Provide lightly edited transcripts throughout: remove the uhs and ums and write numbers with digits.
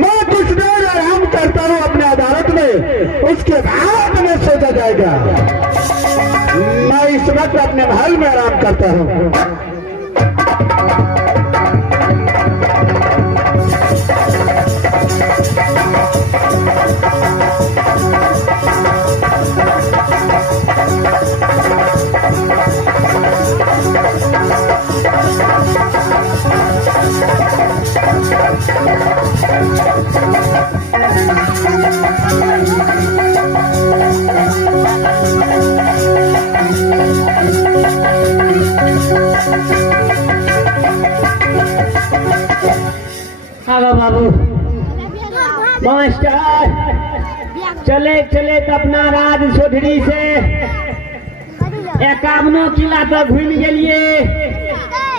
मैं कुछ देर आराम करता हूँ अपने अदालत में, उसके बाद में सोचा जाएगा। मैं इस वक्त अपने महल में आराम करता हूँ। हेलो बाबू मास्टर, चले चले तो अपना राज सोधरी से 51 किला तक घूम गलिए,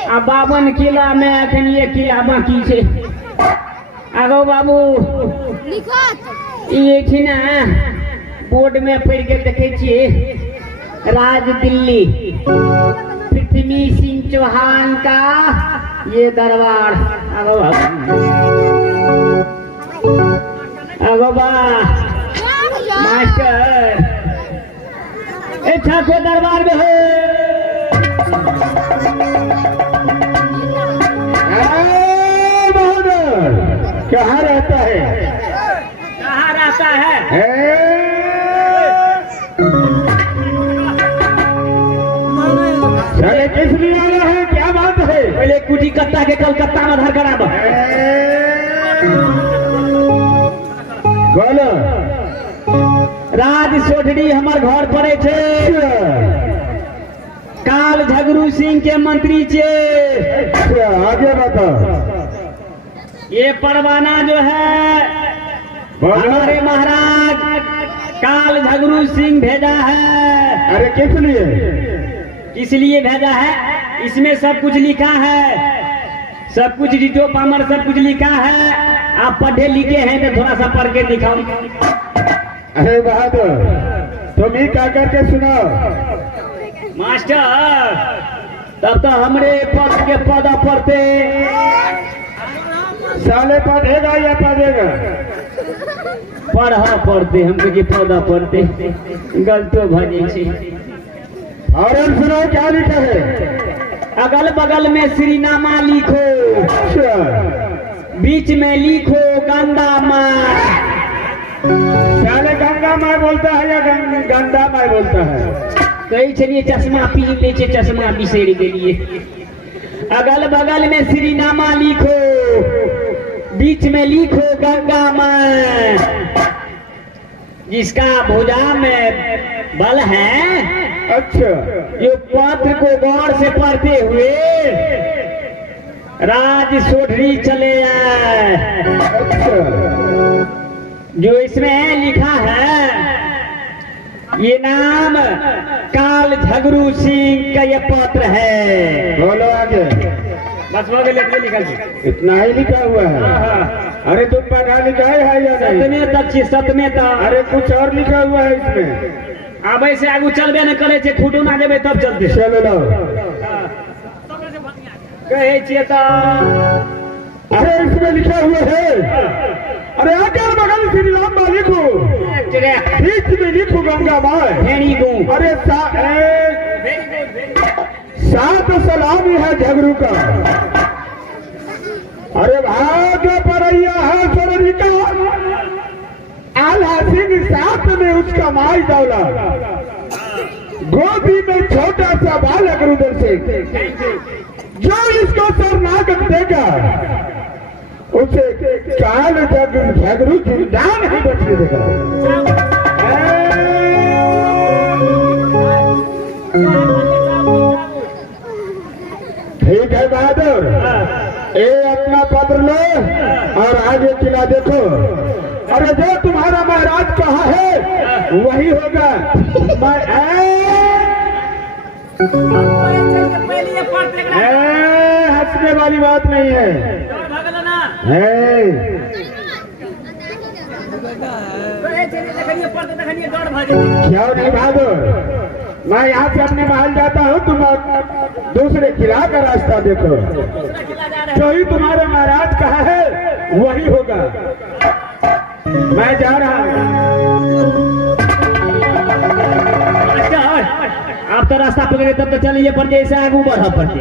आ 52 किला में अखन ये किला बाकी छे। आगो बाबू ये छी ना बोर्ड में पढ़ के देखे छिए, राज दिल्ली पृथ्वी सिंह चौहान का ये दरबार। आगो बा मास्टर, अच्छा को दरबार में हो। कहाँ रहता है? कहाँ रहता है? चले किस लिए आ रहा है? क्या बात है? पहले कुटी कत्ता के कलकत्ता में धर करा बोलो। राज सोधरी हमार घर पड़े थे, काल झगरू सिंह के मंत्री चे। आगे बताओ। ये परवाना जो है हमारे महाराज काल झगरू सिंह भेजा है। अरे किस लिए? किस लिए भेजा है? इसमें सब कुछ लिखा है, सब कुछ डिटो पामर सब कुछ लिखा है। आप पढ़े लिखे हैं तो थोड़ा सा पढ़ के दिखाओ। अरे बहादुर, तुम ही क्या करके सुनाओ। मास्टर, तब तो हमरे पद के पौधा पढ़ते। साले पढ़ेगा या पढ़ेगा? पढ़ा पढ़ते, हमके के पौधा पढ़ते गलतो भजे छे। और सुनो क्या लिखा है? अगल बगल में श्रीनामा लिखो, बीच में लिखो गंगा माँ। साले गंगा माँ बोलता है या गंगा माँ बोलता है? कही चलिए चश्मा पी ले, चश्मा बिसेर के लिए। अगल बगल में श्री नामा लिखो, बीच में लिखो गंगा मां। जिसका भुजा में बल है, अच्छा, ये पत्र को गौर से पढ़ते हुए राज सोढ़ी चले आए। अच्छा, जो इसमें लिखा है, ये नाम काल झगरू सिंह का ये पत्र है। बोलो आगे। बस हो गए, लिख निकल के। इतना ही लिखा हुआ है? अरे तुम पढ़ा लिखा है या नहीं? सतमें तक छी, सतमें तक। अरे कुछ और लिखा हुआ है इसमें। अब ऐसे आगू चलबे न करे छे, खुदो ना देबे तब चलते। चलो लो। कहे छिए तो अरे इसमें लिखा हुआ है, अरे अगल बगल श्री राम मां लिखो, बीच में लिखो गंगा मां। Very good. अरे सात सलामी है झगड़ू का। अरे भाग परैया है सररी का, आला सिंह साथ में उसका माई दौला, गोदी में छोटा सा बालक रुद्र सिंह। जो इसको शरणागत देगा उसे काल झगड़ू जिंदान ही बचने देगा। ठीक है बहादुर, ये अपना पत्र लो और आगे किला देखो। अरे जो तुम्हारा महाराज कहा है वही होगा। हंसने वाली बात नहीं है। क्यों नहीं बहादुर, मैं यहाँ से अपने महल जाता हूँ, तुम दूसरे किला का रास्ता देखो। जो ही तुम्हारे महाराज कहा है वही होगा। मैं जा रहा हूँ। आप तो रास्ता पकड़े तब तो चलिए, पर जैसे आगू बढ़ा पड़ते।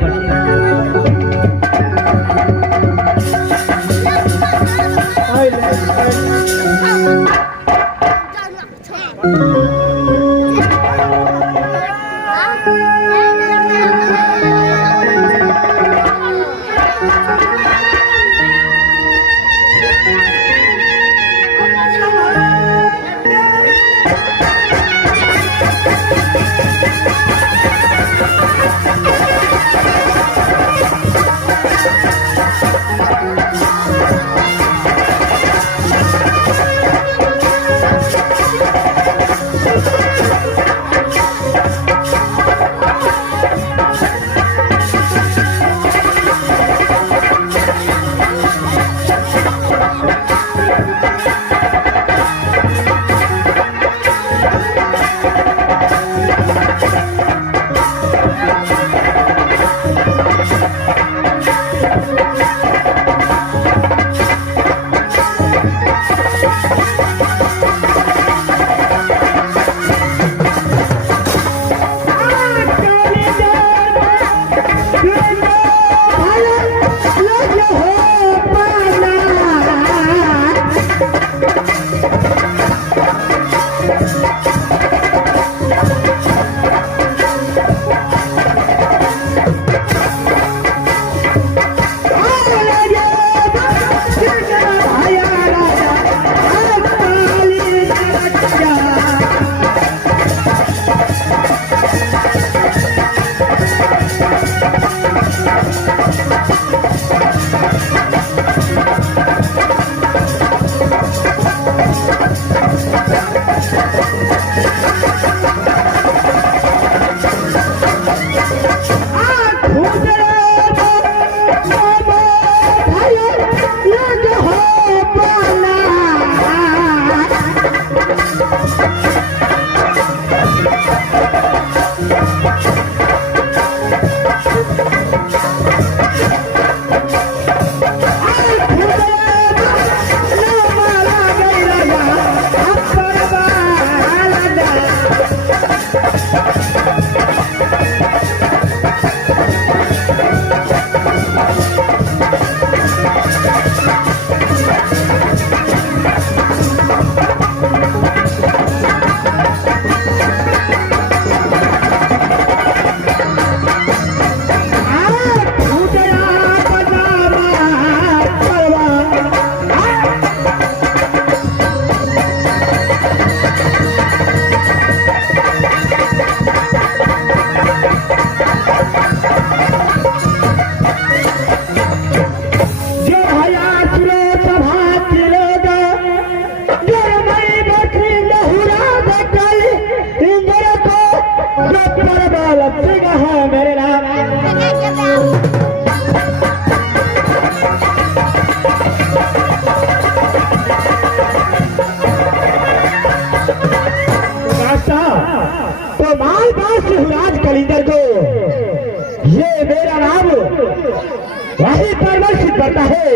पड़ता है।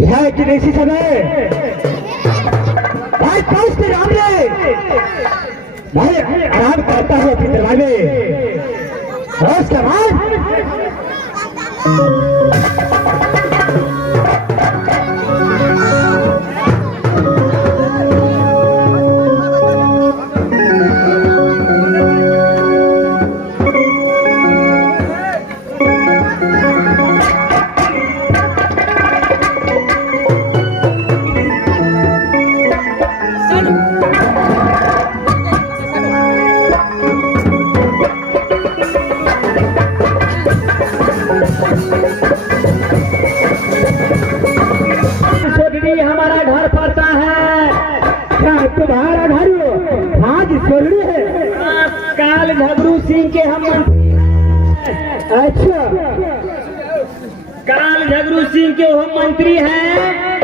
यह कि इसी समय भाई पास के नाम ले भाई आराम करता है अपने दरवाजे और उसके बाद हमारा घर पड़ता है। क्या तुम्हारा घर हाँ जी सोलड़ी है। काल झगरू सिंह के हम अच्छा काल झगरू सिंह के हम मंत्री हैं।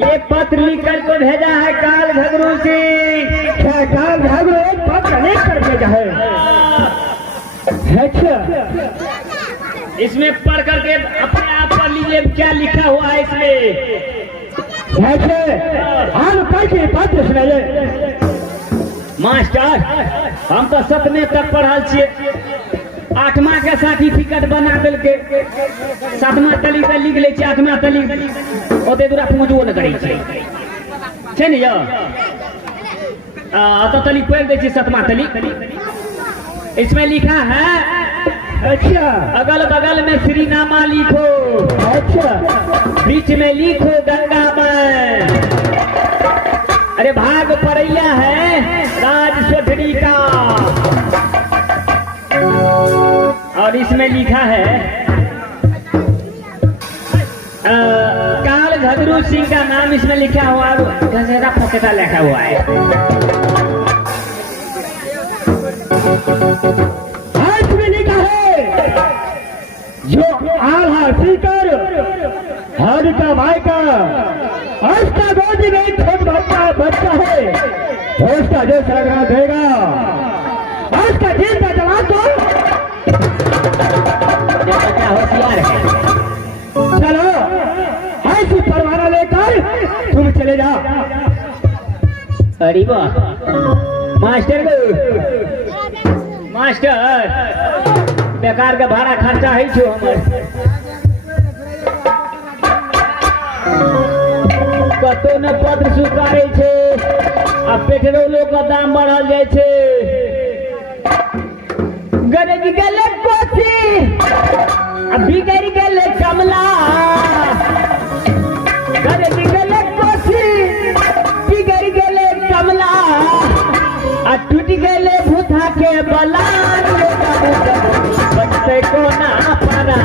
ये पत्र लिख कर को भेजा है काल झगरू सिंह। क्या काल झगरू एक पत्र लिख कर भेजा है? अच्छा इसमें पढ़ करके अपने आप पढ़ लीजिए क्या लिखा हुआ है इसमें। हम कैसे पत्र सुनाइए मास्टर। हम तो 7वें तक पढ़ल छे। 8वां के सर्टिफिकेट बना दिल के 7वां तली पे लिख ले 8वां तली ओते दूरा पहुंचबो न करै छै ने यौ। तो तली पढ़ दे 7वां तली। इसमें लिखा है अच्छा अगल बगल में श्री नामा लिखो। अच्छा बीच में लिखो गंगा में। अरे भाग पड़ैया है राज सोढ़ी का। और इसमें लिखा है काल झगरू सिंह का नाम इसमें लिखा हुआ गजेरा फकेटा लिखा हुआ है। इसमें लिखा है जो आल्हा सीकर हर का भाई का उसका गोदी में छोट बच्चा है उसका जो सरगना देगा उसका जीत का जवाब दो। बच्चा होशियार है। चलो ऐसी परवाना लेकर तुम चले जाओ। अरे वाह मास्टर बेकार के भाड़ा खर्चा है छो हमर। कतो न पत्र स्वीकारे छे आ पेट्रोलो का दाम बढ़ल जाय छे। गरज गेले कोसी आ बिगड़ गेले कमला। गरज गेले कोसी बिगड़ गेले कमला आ टूट गेले भूथा के बलान। बचते को ना पड़ा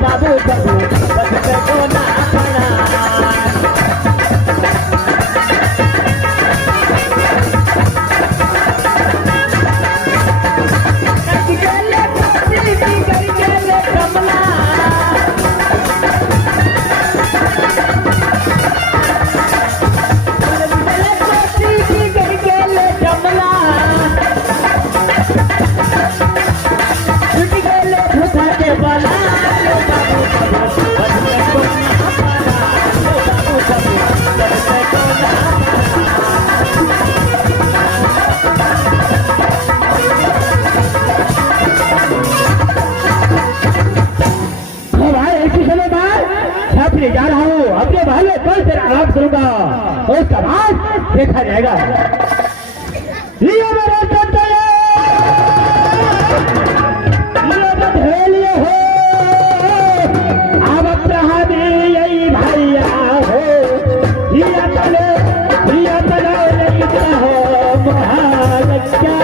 बाबू बाबू बचते को ना पड़ा। जा रहा हूँ अपने भाले कल से आराम करूंगा और उसका बाद देखा जाएगा। लियो मेरा लिए हो अब यही भैया हो हो महालक्ष्या।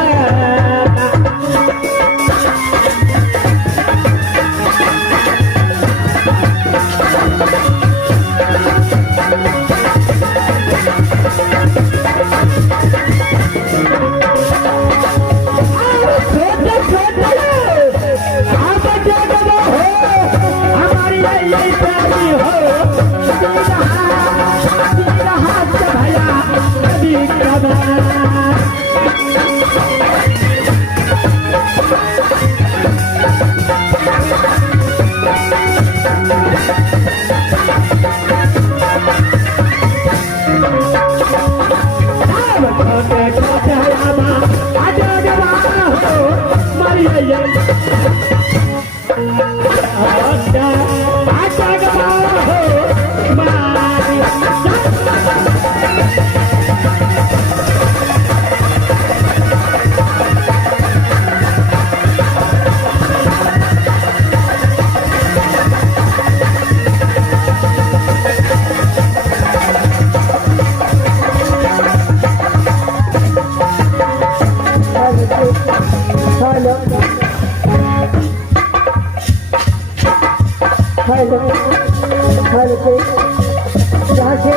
यहाँ से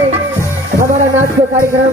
हमारा नाच का कार्यक्रम